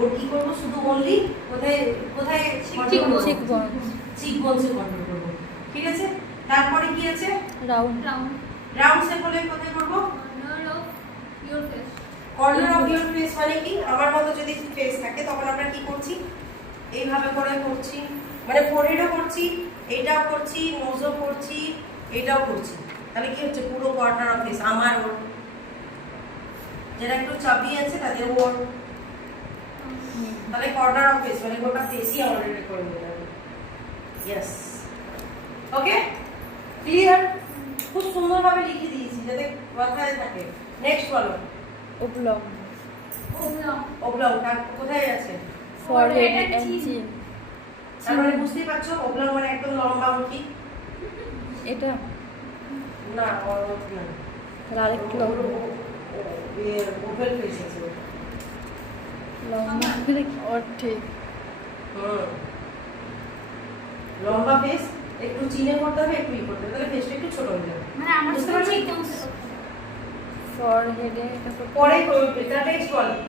ওর কি করবো শুধু অনলি কোথায় কোথায় চিক বোনসে কন্ট্রোল করবো। ঠিক আছে, তারপরে কি আছে রাউন্ড রাউন্ড শেপ হলে কোথায় করবো কর্নার অফ ইওর ফেস। মানে কি আমার মতো যদি ফেস থাকে তখন আমরা কি করছি এইভাবে করে করছি, মানে ফোরহেডও করছি, এইটাও করছি, নোজও করছি, এটাও করছি। তাহলে কি হচ্ছে পুরো কর্নার অফ ফেস আমার ওর, যারা একটু চাবি আছে তাদের ওর, তাহলে কর্নার অফ ফেস মানে গোটা ফেসই অলরেডি করে নিলাম। Yes, okay clear. খুব সুন্দরভাবে লিখে দিয়েছি যাতে মাথায় থাকে। নেক্সট বলো। ওবলং ওবলং কোথায় আছে ফরহেড এন্ড চিন। তার মানে বুঝতেই পারছো ওবলং মানে একদম লম্বা মুখী। এটা না ওর না, আরেকটু ওভেল ফেস আছে লম্বা ওর ঠিক লম্বা ফেস, একটু চিনে করতে হবে, একটু ই করতে হবে, তাহলে ফেসটা একটু ছোট হয়ে যাবে। মানে আমার বুঝতে পারছো? ফরহেডে এটা পরে করবে, তাহলে নেক্সট বল।